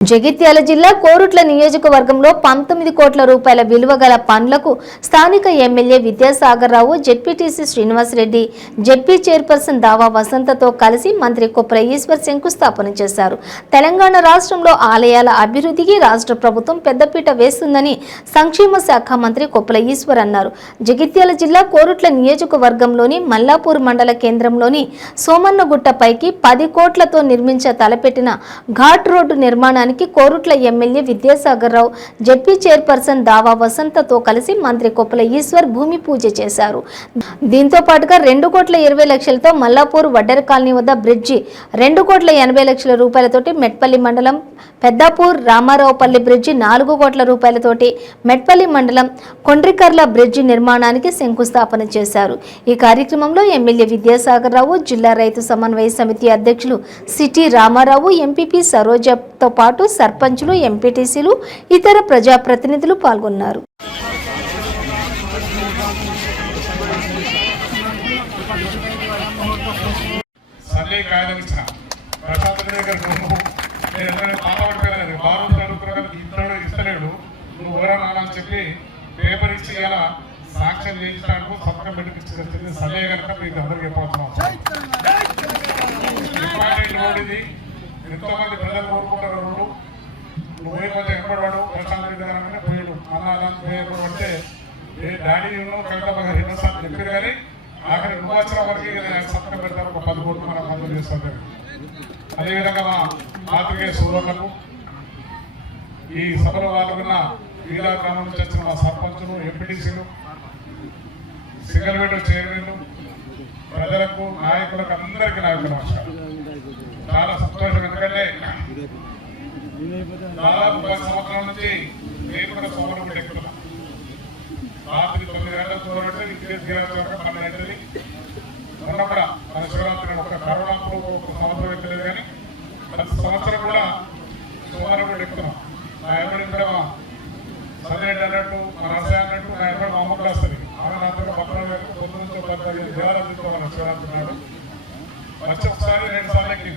జగిత్యాల జిల్లా కోరుట్ల నియోజకవర్గంలో 19 కోట్ల రూపాయల విలువ గల పనులకు స్థానిక MLA Vidyasagar Rao, ZPTC Srinivasa Reddy, ZP chairperson దావా వసంతతో కలిసి మంత్రి కొప్ర ఈశ్వర్ శంకుస్థాపన చేశారు. తెలంగాణ రాష్ట్రంలో ఆలయాల అభివృద్ధికి రాష్ట్ర ప్రభుత్వం పెద్దపీట వేస్తుందని సంక్షేమ శాఖ మంత్రి కొప్ర ఈశ్వర్ అన్నారు. జగిత్యాల జిల్లా కోరుట్ల నియోజకవర్గంలోని మల్లాపూర్ మండల కేంద్రంలోని సోమన్నగుట్టపైకి 10 కోట్లతో తలపెట్టిన ఘాట్ రోడ్డు నిర్మాణానికి Korutla MLA Vidyasagar Rao, ZP chairperson దావా వసంతతో కలిసి మంత్రి కొప్పుల ఈశ్వర్ భూమి పూజ చేశారు. దీంతో పాటుగా 2,20,00,000తో మల్లాపూర్ వడ్డెర కాలనీ వద్ద బ్రిడ్జి, 2,80,00,000 రూపాయలతోటి మెట్పల్లి మండలం పెద్దాపూర్ రామారావుపల్లి బ్రిడ్జి, 4 కోట్ల రూపాయలతోటి మెట్పల్లి మండలం కొండ్రికర్ల బ్రిడ్జి నిర్మాణానికి శంకుస్థాపన చేశారు. ఈ కార్యక్రమంలో ఎమ్మెల్యే విద్యాసాగర్ రావు, జిల్లా రైతు సమన్వయ సమితి అధ్యక్షులు సిటీ రామారావు, ఎంపీపీ సరోజతో పాటు సర్పంచులు, ఎంపీటీసీలు, ఇతర ప్రజాప్రతినిధులు పాల్గొన్నారు. పేపర్ ఇచ్చి ఇలా సాక్ష్యం చేయించడానికి సంతకం పెట్టి సలహే కనుక మీకు అందరికీ చెప్పాల్సిన ఇది ఎంతో మంది ప్రజలు కోరుకుంటారు. నువ్వు పోయిపోతే ఎక్కడవాడు ప్రశాంత్ రెడ్డి గారు పోయాడు అన్నాను అంటే ఏ డాడీ కవిత ఎన్నోసార్లు చెప్పారు కానీ ఆఖరి సంవత్సరం వరకు సంతకం పెడతారు. ఒక 10 కోట్లు మనం మంజూరు చేస్తారు. అదేవిధంగా మా పాత్రికేయ సోదరులకు, ఈ సభలో పాల్గొన్న వివిధ గ్రామం నుంచి వచ్చిన మా సర్పంచులు, ఎంపీటీసీలు, సింగల్వేట చైర్మన్లు, ప్రజలకు, నాయకులకు అందరికీ నాయకుల నమస్కారం. చాలా సంతోషం. ఎందుకంటే దాదాపు 10 సంవత్సరాల నుంచి నేను కూడా సోమరం ఎక్కుతున్నా. రాత్రి 9 గంటలకు చూడంటే విద్యుత్ గిరాకీ వరకు 12 గంటది. మొన్న కూడా మన శివరాత్రి ఒక కరోనాప్పుడు ఒక సంవత్సరం ఎక్కలేదు కానీ ప్రతి సంవత్సరం కూడా సోమరం ఎక్కుతున్నాం. నా ఎవరి కూడా సదరెడ్డి అన్నట్టు, మా రస అన్నట్టు నా ఎవరు మా అమ్మకు వస్తుంది. ఆనందంగా పక్కన పొద్దు నుంచి 15 దేవాలయం తీసుకోవాలి. శివరాత్రి నాడు వచ్చి ఒకసారి 2 సార్లు ఎక్కి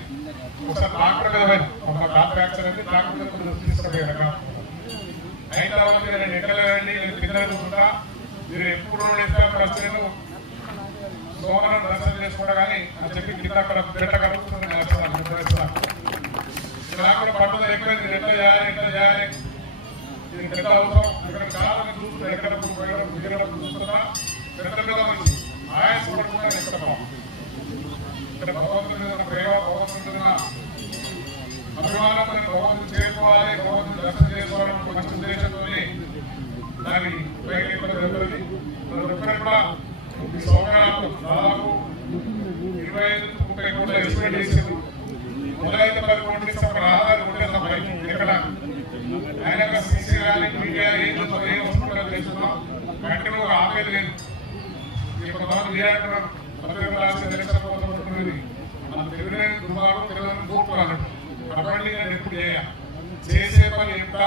ఒకసారి డాక్టర్ కదా పోయినా ఒక డాక్టర్ యాక్సిడెంట్ అయితే డాక్టర్ తీసుకుపోయాను. అక్కడ అయిన తర్వాత నేను ఎక్కలేదండి, నేను కింద కూర్చుంటా, మీరు ఎప్పుడు రోడ్ వేస్తే వచ్చి సోమరం దర్శనం చేసుకుంటా కానీ అని చెప్పి కింద అక్కడ పెట్ట కలుగుతుంది. నేను వచ్చాను నాకు కూడా పట్టుదల ఎక్కువైంది. ఎట్లా చేయాలి ఇది పెద్ద అవసరం. ఇక్కడ చాలా చూస్తున్నా, ఎక్కడ చూస్తున్నా పెద్ద పెద్ద మనిషి ఆయాస పడుతున్నా ఎక్కడ ఇక్కడ భగవంతుడి మీద ప్రేమ, భగవంతుడి మీద అభిమానం, భగవంతుని చేరుకోవాలి, భగవంతుని దర్శనం చేసుకోవాలని మంచి ఉద్దేశంతో దాన్ని ఉపయోగించబడుతుంది. ఎక్కడ కూడా ఈ సౌకర్యాలు దాదాపు 25-30 కోట్ల ఎస్టిమేట్ చేసింది. మొదలైతే 10 కోట్లు ఇస్తే ఒక రహదారి ఉంటే ఎక్కడ ఆయన సీసీ కానీ మీడియా ఏం వస్తుందో తెలుస్తున్నాం. వెంటనే ఒక ఆపేది లేదు. కొంతమంది మీరంటున్నారు పత్రికలు రాసి తెలిసిపోతుంది. మన తెలుగుని దుమారు తెలుగుని గోపులు అన్నట్టు కాబట్టి నేను ఎప్పుడు చేసే పని ఎంత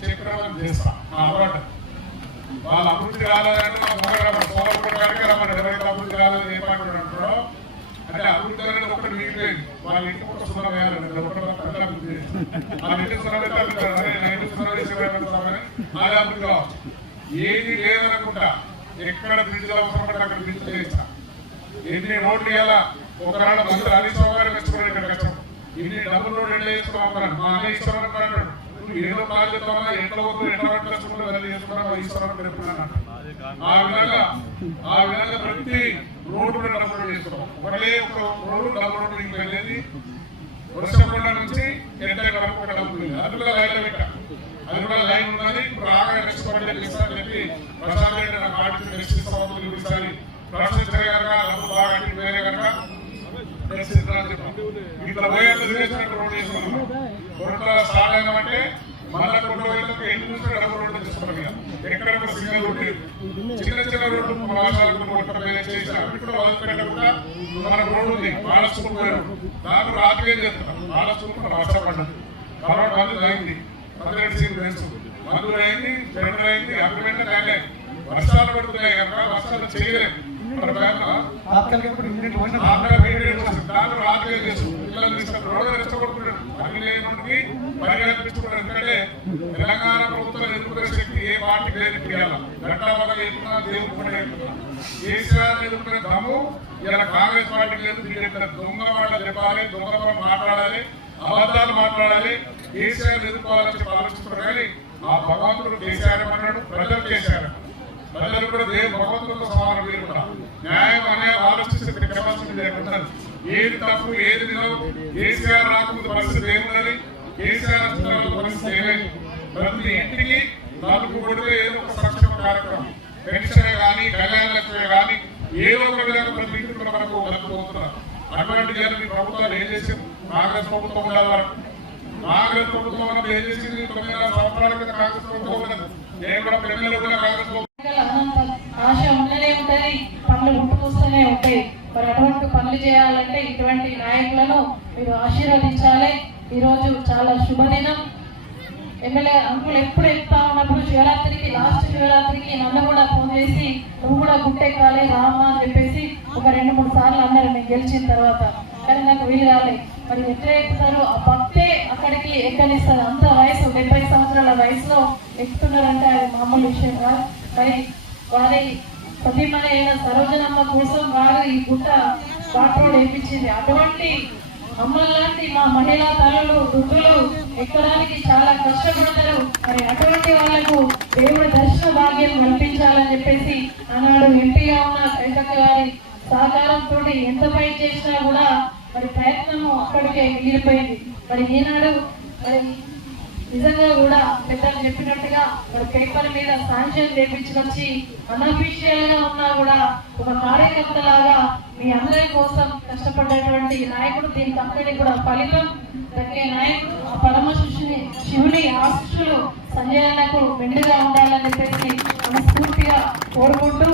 చెప్పిన పని చేస్తా. నా అలవాటు వాళ్ళ అభివృద్ధి కాలేదంటే మా మొదలు సోమరపూడి గారికి రమ్మని ఎవరైతే అభివృద్ధి కాలేదు ఏ పార్టీ అంటారో అంటే అభివృద్ధి అనేది ఒకటి మిగిలిపోయింది. వాళ్ళ ఇంటికి ఒక సున్నా వేయాలండి. వాళ్ళ ఇంటికి సున్నా అది అభివృద్ధి కావచ్చు. ఏది లేదనుకుంటా ఎక్కడ బ్రిడ్జ్ అవసరం పడితే అక్కడ బ్రిడ్జ్ చేస్తా. ఎన్ని రోడ్లు వేయాలా ఒకనాడు మంత్రి అన్ని సౌకర్యం తెచ్చుకోవడం ఇక్కడికి వచ్చాం. ఇన్ని డబ్బులు రోడ్లు వేసుకోవాలి. మా అన్ని ఇష్టం అంటాడు. నువ్వు ఏదో కాదు చెప్తావా, ఎట్లా వద్దు ఎట్లా తెచ్చుకుంటూ వెళ్ళి చేసుకున్నా ఇష్టం పెరుగుతున్నాను. ఆ విధంగా ప్రతి రోడ్డు డబ్బులు చేసుకోవడం. ఒకటే ఒక రోడ్డు డబ్బు రోడ్డు ఇంక వెళ్ళేది వర్షకొండ నుంచి ఎంత వరకు ఒక డబ్బులు అది కూడా లైన్ పెట్ట అది కూడా లైన్ ఉన్నది. ఇప్పుడు ఆగా నెక్స్ట్ ఇస్తారని చెప్పి ప్రశాంత్ రెడ్డి నా పార్టీ నెక్స్ట్ సంవత్సరం చూపిస్తాను. ప్రశాంత్ కనుక డబ్బు బాగా అంటే వేరే కనుక ఇట్లా పోయేందుకు రోడ్డు చేసుకున్నాం. రోడ్ల స్టార్ట్ అయినామంటే మళ్ళా రోడ్డు పోయేందుకు ఎన్ని చూస్తే డబ్బు రోడ్డు తీసుకున్నాం. ఎక్కడ సింగిల్ రోడ్డు చిన్న రోడ్డు వదిలిపెట్టకుండా మన రోడ్డు ఉంది. వాళ్ళ స్కూల్ పోయారు. దాంట్లో రాత్రి ఏం చేస్తున్నాం, వాళ్ళ స్కూల్ వర్షపడ్డది. తర్వాత మందులు అయింది, 18 సీట్లు తెలుసు, మందులు అయింది, టెండర్ అయింది, అగ్రిమెంట్ కానీ వర్షాలు పడుతున్నాయి కనుక వర్షాలు చేయలేము. దాంట్లో రాత్రి పిల్లలు తీసుకుని రోడ్డు రెచ్చగొడుతున్నాడు. పని లేకుండా పని కల్పించుకున్నాడు. ఎందుకంటే తెలంగాణ ప్రభుత్వం ఎదుర్కొనే శక్తి ఏ పార్టీకి లేదు. గంటల ఎదుర్కొన్నా దేవుడు కూడా ఎదుర్కొన్నా కేసీఆర్ ఎదుర్కొనే దమ్ము ఇలా కాంగ్రెస్ పార్టీకి లేదు. దొంగ మాటలు చెప్పాలి, దొంగ మాట్లాడాలి, అబద్ధాలు మాట్లాడాలి, కేసీఆర్ ఎదుర్కోవాలని చెప్పి ఆలోచిస్తున్నారు. కానీ ఆ భగవంతుడు కేసీఆర్ అన్నాడు, ప్రజలు కేసీఆర్, ప్రజలు కూడా భగవంతుడితో సమానం. మీరు కూడా న్యాయం అన్యాయం ఆలోచిస్తే కెపాసిటీ లేకుండా ఏది తప్పు ఏది నిజం. కేసీఆర్ రాకముందు పరిస్థితి ఏమున్నది, కేసీఆర్ వచ్చిన పరిస్థితి ఏమేమి. ప్రతి ఇంటికి 4 కోట్ల ఏదో ఒక సంక్షేమ కార్యక్రమం, పెన్షన్ కానీ కళ్యాణ లక్ష్మి కానీ ఏదో ఒక విధంగా ప్రతి ఇంటికి మనకు వెనకపోతున్నారు. అటువంటి మీ ప్రభుత్వాలు ఏం చేసింది? కాంగ్రెస్ ప్రభుత్వం ఉండాలి. కాంగ్రెస్ ప్రభుత్వం ఏం చేసింది? 9 సంవత్సరాల క్రితం కాంగ్రెస్ ప్రభుత్వం ఉన్నది. నేను కూడా పిల్లలు కూడా కాంగ్రెస్ ప్రభుత్వం ఆశ ఉండనే ఉంటది, పనులు గుర్తుకొస్తూనే ఉంటాయి. మరి అటువంటి పనులు చేయాలంటే ఇటువంటి నాయకులను మీరు ఆశీర్వదించాలి. ఈరోజు చాలా శుభదినం. ఎమ్మెల్యే అంకులు ఎప్పుడు ఎత్తా ఉన్నప్పుడు శివరాత్రికి, లాస్ట్ శివరాత్రికి నన్ను కూడా ఫోన్ చేసి నువ్వు కూడా గుట్టెక్కాలి రామా అని చెప్పేసి ఒక 2-3 సార్లు అన్నారు నేను గెలిచిన తర్వాత. కానీ నాకు వీలు రాలేదు. మరి ఎట్లా ఎక్కుతారు? ఆ భక్తే అక్కడికి ఎక్కనిస్తారు. అంత వయసు 70 సంవత్సరాల వయసులో ఎక్కుతున్నారంటే అది మామూలు విషయం కాదు. మరి వారి సతీమణి అయిన సరోజనమ్మ కోసం వారు ఈ గుట్ట వాటర్ వేయించింది. అటువంటి అమ్మలాంటి మా మహిళా తల్లులు వృద్ధులు ఎక్కడానికి చాలా కష్టపడతారు. మరి అటువంటి వాళ్లకు దేవుడి దర్శన భాగ్యం కల్పించాలని చెప్పేసి ఆనాడు ఎంపీగా ఉన్న కైతక్క గారి సహకారంతో ఎంత పని చేసినా కూడా మరి ప్రయత్నము అక్కడికే మిగిలిపోయింది. మరి ఈనాడు మరి నిజంగా కూడా పెద్దలు చెప్పినట్టుగా మరి పేపర్ మీద శాంక్షన్ చేయించుకొచ్చి అనఫీషియల్ గా ఉన్నా కూడా ఒక కార్యకర్త లాగా మీ అందరి కోసం కష్టపడ్డటువంటి నాయకుడు. దీనికి అందరికీ కూడా ఫలితం దక్కే నాయకుడు ఆ పరమ శివుని ఆశీస్సులు సంజయనకు మెండుగా ఉండాలని చెప్పేసి మనస్ఫూర్తిగా కోరుకుంటూ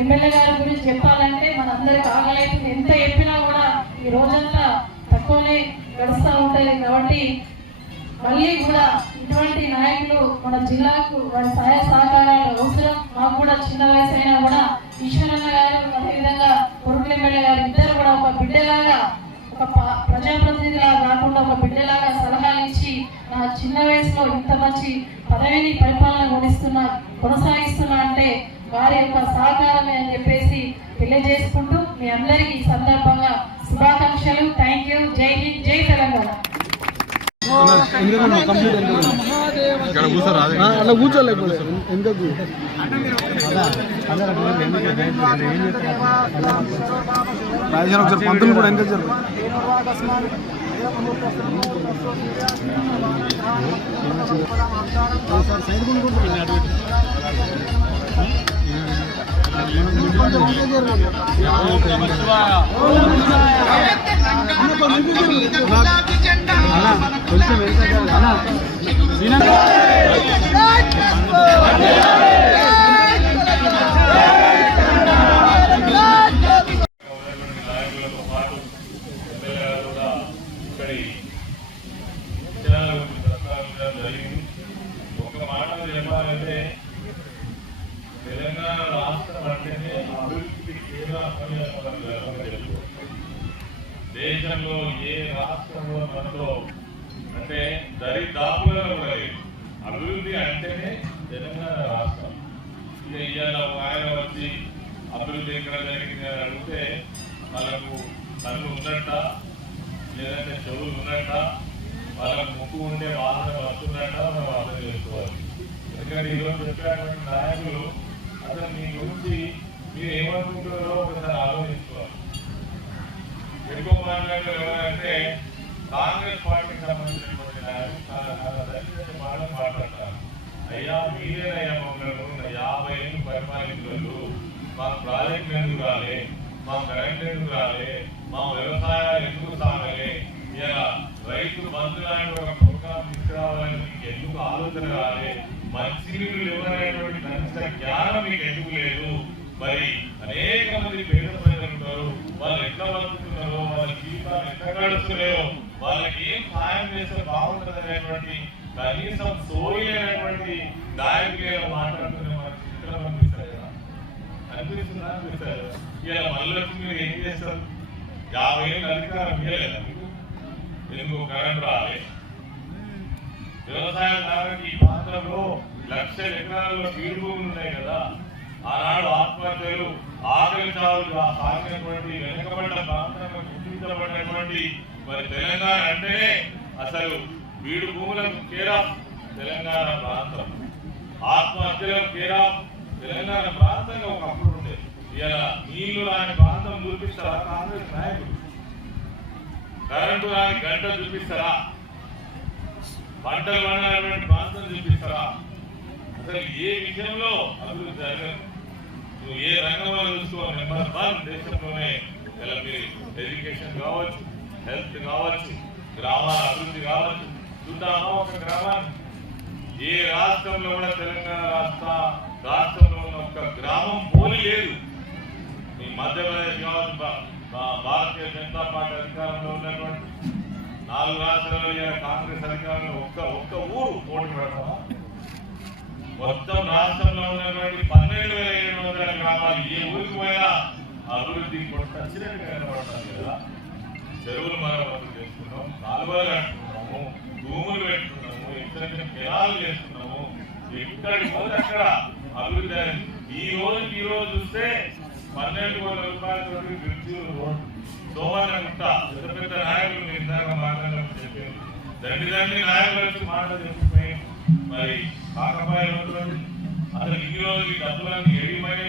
ఎమ్మెల్యే గారి గురించి చెప్పాలంటే మనందరికి ఆగలేదు. ఎంత చెప్పినా కూడా ఈ రోజంతా తక్కువనే గడుస్తూ ఉంటుంది. కాబట్టి మళ్ళీ కూడా ఇటువంటి నాయకులు మన జిల్లాకు వారి సహాయ సహకారాలు అవసరం. మాకు కూడా చిన్న వయసు అయినా కూడా ఈశ్వరన్న గారు అదేవిధంగా కొరుకుల ఎమ్మెల్యే గారు ఇద్దరు కూడా ఒక బిడ్డలాగా, ఒక ప్రజాప్రతినిధిలా కాకుండా ఒక బిడ్డలాగా సలహాలు ఇచ్చి నా చిన్న వయసులో ఇంత మంచి పదవిని పరిపాలన కొనసాగిస్తున్నా అంటే వారి యొక్క సహకారమే అని చెప్పేసి తెలియజేసుకుంటూ మీ అందరికీ ఈ సందర్భంగా శుభాకాంక్షలు. Thank you. జై హింద్, జై తెలంగాణ. అలా కూర్చోలేకపోతే ఎందుకు రాజధాని ఒకసారి పంతులు కూడా ఎంత జరుగు కొంచెం నాయకులతో పాటు ఎమ్మెల్యే గారు కూడా ఇక్కడి ప్రస్తావించడం జరిగింది. ఒక మాటలో చెప్పాలంటే తెలంగాణ రాష్ట్రం అంటేనే అభివృద్ధి తెలుసు. దేశంలో ఏ రాష్ట్రంలో మనలో అంటే దరిదాపులలో కూడా అభివృద్ధి అంటేనే తెలంగాణ రాష్ట్రం. ఇక ఇవాళ ఒక ఆయన వచ్చి అభివృద్ధి ఎక్కడ జరిగింది అని అడిగితే వాళ్ళకు కళ్ళు ఉన్నట్ట, లేదంటే చెవులు ఉన్నట్ట, వాళ్ళకు ముక్కు ఉండే వాహనం వస్తున్నట్ట మనం అర్థం చేసుకోవాలి. ఎందుకంటే ఈరోజు చెప్పినటువంటి నాయకులు అసలు మీ గురించి మీరు ఏమనుకుంటారో ఒకసారి ఆలోచించుకోవాలి. ఎక్కువ మాట్లాడతారు ఎవరంటే కాంగ్రెస్ పార్టీకి సంబంధించినటువంటి నాయకులు మాట్లాడతారు. అయ్యా మీరేనయ్యా మమ్మల్ని 50 ఏళ్ళు పరిపాలించు, మా ప్రాజెక్టులు ఎందుకు రాలే, మా కరెంట్ ఎందుకు రాలే, మా వ్యవసాయాలు ఎందుకు సాగలే, ఇలా రైతు బంధు లాంటి ఒక ప్రోగ్రాం తీసుకురావాలని మీకు ఎందుకు ఆలోచన రాలే, మంచినీళ్ళు ఎవరైనటువంటి కనీస జ్ఞానం మీకు ఎందుకు లేదు. మరి అనేక మంది పేద ప్రజలు ఉంటారు, వాళ్ళు ఎట్లా బతుకుతున్నారో, వాళ్ళ జీవితాలు ఎట్లా గడుస్తున్నాయో, వాళ్ళకి ఏం సహాయం చేస్తే బాగుంటుంది అనేటువంటి కనీసం సోయలేనటువంటి నాయకులు మాట్లాడుతున్న మన చిత్రం అనిపిస్తారు కదా, అనిపిస్తుందా? అనిపిస్తారు. ఇలా మళ్ళీ మీరు ఏం చేస్తారు? 50 ఏళ్ళు అధికారం ఇవ్వలేదా మీకు? ఎందుకు కరెంట్ రాలే? వ్యవసాయం కారణం ఈ ప్రాంతంలో లక్షల ఎకరాల్లో బీడు భూములు ఉన్నాయి కదా. ఆనాడు ఆత్మహత్యలు, ఆకలి చావులు సాగినటువంటి వెనుకబడ్డ ప్రాంతంలో గుర్తించబడినటువంటి మరి తెలంగాణ అంటేనే అసలు బీడు భూములకు కేరాఫ్ తెలంగాణ ప్రాంతం, ఆత్మహత్యలకు కేరాఫ్ తెలంగాణ ప్రాంతంగా ఒకప్పుడు ఉండేది. ఇలా నీళ్లు రాని ప్రాంతం చూపిస్తారా కాంగ్రెస్ నాయకులు? కరెంటు రాని గంట చూపిస్తారా? పంటలు పండినటువంటి ప్రాంతం చూపిస్తారా? అసలు ఏ విషయంలో అభివృద్ధి జరగదు. నువ్వు ఏ రంగంలో చూసుకో నెంబర్ 1 దేశంలోనే. ఇలా మీరు ఎడ్యుకేషన్ కావచ్చు, హెల్త్ కావచ్చు, గ్రామాల అభివృద్ధి కావచ్చు. చూద్దామా ఒక గ్రామాన్ని? ఏ రాష్ట్రంలో కూడా తెలంగాణ రాష్ట్రంలో ఉన్న ఒక గ్రామం పోలి లేదు. మీ మధ్యప్రదేశ్ కావచ్చు, భారతీయ జనతా పార్టీ అధికారంలో ఉన్నటువంటి 4 రాష్ట్రాల్లో కాంగ్రెస్ అధికారంలో ఒక్క ఊరు పోటీ పెడతామా? మొత్తం రాష్ట్రంలో ఉన్నటువంటి 12,700 గ్రామాలు ఏ ఊరికి పోయినా అభివృద్ధి ఖచ్చితంగా కనబడతారు కదా. చెరువులు మరమ్మతులు చేసుకున్నాం, కాలువలు కట్టుకున్నాము, భూములు పెట్టుకున్నాము, ఇతర కెనాలు చేస్తున్నాము. ఎక్కడికి పోతే అక్కడ అభివృద్ధి. ఈ రోజు చూస్తే 12 కోట్ల రూపాయలతో బ్రిడ్జి రోడ్డు, సోమన్నగుట్ట, పెద్ద పెద్ద నాయకులు నిర్ధారణ మాట్లాడాలని చెప్పారు. దండి నాయకులు వచ్చి మాటలు చెప్పిపోయి మరి కాకపోయినటువంటి అసలు ఇన్ని రోజులు ఈ డబ్బులన్నీ ఏడిపోయి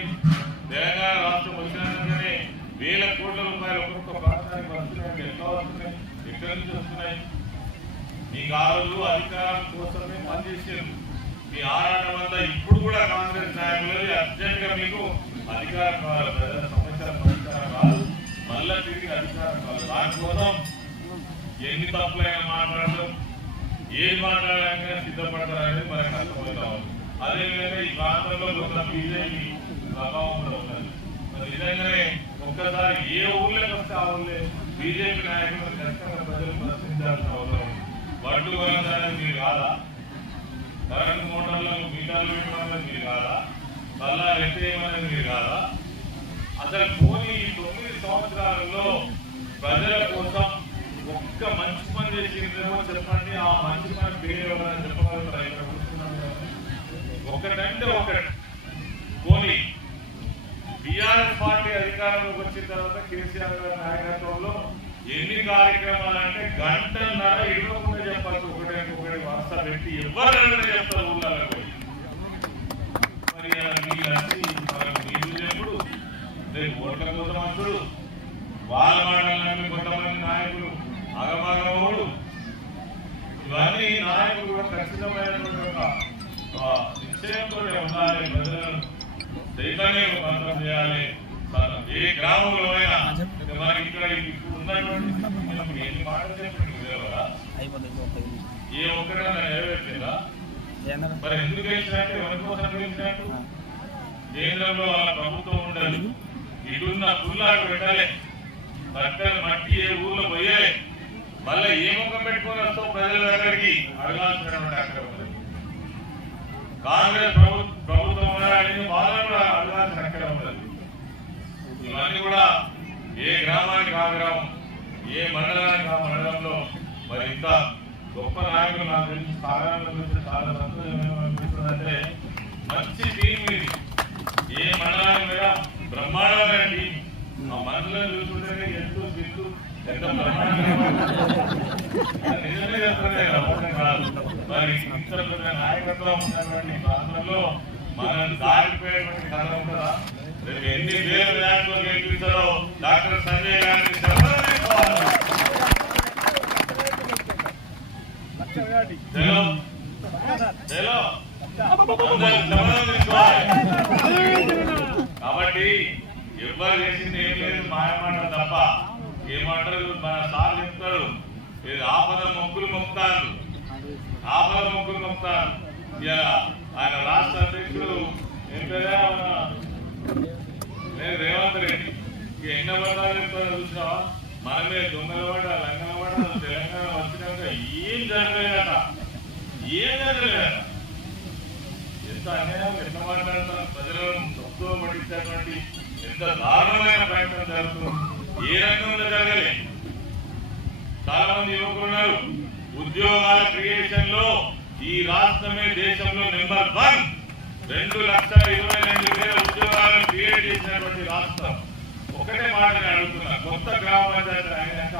తెలంగాణ రాష్ట్రం వచ్చినాకనే వేల కోట్ల రూపాయలు ఒక్కొక్క ప్రాంతానికి వస్తున్నాయి. ఎట్లా వస్తున్నాయి? ఎక్కడి నుంచి వస్తున్నాయి? మీకు ఆ రోజు అధికారం కోసమే పనిచేసారు. మీ ఆరాటం అంతా ఇప్పుడు కూడా కాంగ్రెస్ నాయకులు అర్జెంట్ గా మీకు అధికారం కావాలి, ప్రజల సమస్యల పరిష్కారం కాదు, మళ్ళా తిరిగి అధికారం కావాలి. దానికోసం ఎన్ని తప్పులైనా మాట్లాడడం, ఏది మాట్లాడాలంటే సిద్ధపడతారనేది మనకు అర్థమవుతాం. అదేవిధంగా ఈ ప్రాంతంలో కొంత బీజేపీ ప్రభావం కూడా ఉన్నది. మరి నిజంగానే ఒక్కసారి ఏ ఊళ్ళకి వస్తే ఆ ఊళ్ళే బీజేపీ నాయకులు ఖచ్చితంగా ప్రజలు ప్రశ్నించాల్సిన అవసరం ఉంది. వడ్లు కొనడానికి మీరు కాదా? కరెంటు మోటార్లకు మీటర్లు పెట్టడం మీరు కాదా? మళ్ళా ఎత్తేయమనేది మీరు కాదా? అసలు పోనీ ఈ 9 సంవత్సరాలలో ప్రజల కోసం ఒక్క మంచి పని చేసిందేమో చెప్పండి. ఆ మంచి పని పేరు ఎవరైనా చెప్పగలుగుతారా? ఇక్కడ ఒకటంటే ఒకటి. పోనీ టీఆర్ఎస్ పార్టీ అధికారంలోకి వచ్చిన తర్వాత కేసీఆర్ గారి నాయకత్వంలో ఎన్ని కార్యక్రమాలు అంటే గంటన్నర ఇవ్వకుండా చెప్పాలి. ఒకటి వరుస పెట్టి ఎవరైనా చెప్తారు ఊళ్ళలో పోయి. మరి మీరు చెప్పుడు రేపు ఓట్ల కోసం అంటుడు, వాళ్ళ మాటలన్నీ కొంతమంది నాయకులు అగమగమవుడు. ఇవన్నీ నాయకులు కూడా ఖచ్చితమైనటువంటి ఒక నిశ్చయంతో ఉండాలి. ప్రజలను చైతన్యవంతం చేయాలి. ఏ గ్రామంలో అయినా మనకి ఇక్కడ ఇప్పుడు ఉన్నటువంటి ఎన్ని మాటలు చెప్పండి కదా, ఏ ఒక్కరైనా నెరవేర్చిందా? మరి ఎందుకు గెలిచినట్టు, ఎవరి కోసం గెలిచినట్టు? కేంద్రంలో వాళ్ళ ప్రభుత్వం ఉండదు, ఇటున్న పుల్లాకు పెట్టాలి, పక్కన మట్టి ఏ ఊర్లో పోయాలి, మళ్ళీ ఏ ముఖం పెట్టుకుని వస్తావు ప్రజల దగ్గరికి అడగాల్సినటువంటి అక్కడ ఉంది. కాంగ్రెస్ ప్రభుత్వం ఉన్నారని వాళ్ళని కూడా అడగాల్సిన అక్కడ ఉండదు. ఇవన్నీ కూడా ఏ గ్రామానికి ఆ గ్రామం, ఏ మండలానికి ఆ మండలంలో మరి ఇంత గొప్ప నాయకులు నాకు తెలిసి సాధారణ గురించి చాలా సంతోషం అనిపిస్తుందంటే మంచి టీం ఇది. ఏ మండలానికి మీద బ్రహ్మాండమైన టీం. ఆ మండలం చూసుకుంటే ఎంతో జిల్లు ఎంత బ్రహ్మాండంగా నిజమే చెప్తుంటే అబద్ధం కాదు. మరి ఇంత పెద్ద నాయకత్వం ఉన్నటువంటి ప్రాంతంలో మనం దారిపోయేటువంటి కథ ఉంటుందా? రేపు ఎన్ని వేల బ్యాంకులు గెలిపిస్తారో డాక్టర్ సంజయ్ గారిని కాబట్టి ఎవరు చేసింది ఏం లేదు, మాయమాట తప్ప. ఏమంటారు మన సార్ చెప్తాడు, ఆపద మొక్కులు మొక్కుతారు, ఆపద మొక్కులు మొక్కుతారు. ఆయన రాష్ట్ర అధ్యక్షుడు ఏం పేరా రేవంత్ రెడ్డి ఎన్న పడాలి చెప్తారో చూసినావా? మనమే దొంగలవాడ లంగలవాడ తెలంగాణ వచ్చినాక ఏం జరగలేదట, ఏం జరగలేదట. ఎంత అన్యాయం, ఎంత మాట్లాడతారు, ప్రజలను తప్పుతో పట్టించేటువంటి ఎంత దారుణమైన ప్రయత్నం జరుగుతుంది. ఏ రంగంలో జరగలే. చాలా మంది యువకులు ఉన్నారు. ఉద్యోగాల క్రియేషన్ లో ఈ రాష్ట్రమే దేశంలో నెంబర్ 1. 2,22,000 ఉద్యోగాలను క్రియేట్ చేసినటువంటి రాష్ట్రం. ఒకటే మాట అడుగుతున్నా, కొత్త గ్రామ పంచాయతీ అయినాక